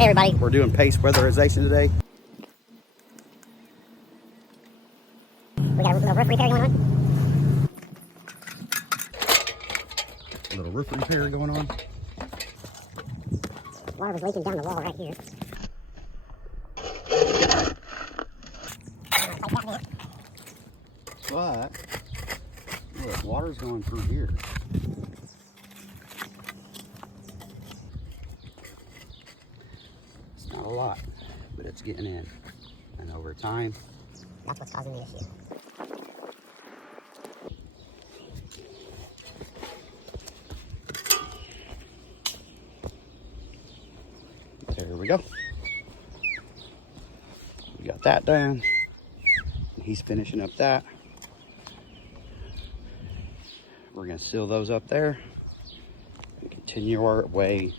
Hey everybody. We're doing paste weatherization today. We got a little roof repair going on. A little roof repair going on. Water was leaking down the wall right here. But look, water's going through here. It's not a lot, but it's getting in. And over time, that's what's causing the issue. There we go. We got that done. He's finishing up that. We're gonna seal those up there and continue our way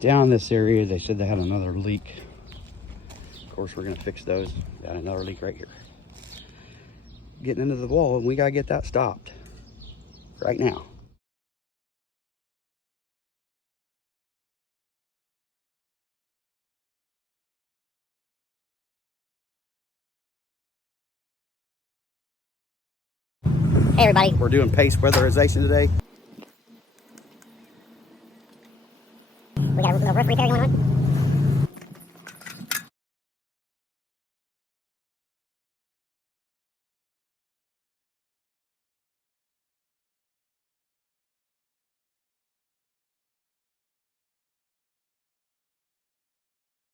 down this area. They said they had another leak. Of course, we're gonna fix those. Got another leak right here. Getting into the wall, and we gotta get that stopped right now. Hey everybody. We're doing paste weatherization today. We got a little roof repair going on.